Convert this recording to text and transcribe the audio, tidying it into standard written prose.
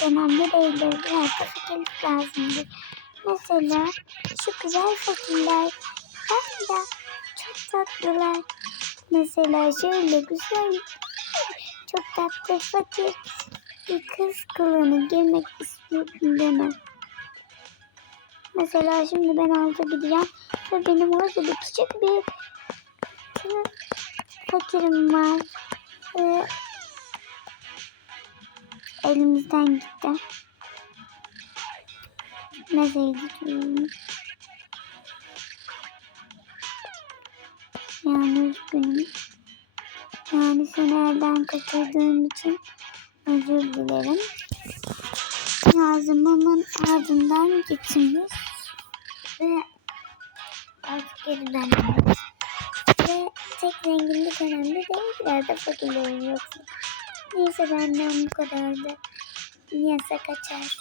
dönemde değildir. Biraz da fakirlik lazımdır. Mesela şu güzel fakirler var ya, çok tatlılar. Mesela şöyle güzel, çok tatlı fakir bir kız kılığına girmek istiyorum deme. Mesela şimdi ben alta gideceğim ve benim orada bir küçük bir fakirim var. Elimizden gitti. Mesela gidiyorum. Yani üzgünüm. Yani seni elden kaçırdığım için özür dilerim. Yazımımın ardından gitmiş ve artık geri dönmemiz. Ve tek zenginlik önemli değil, biraz da fakirliğin yoksa. Neyse benden bu kadardı. Yasa kaçar.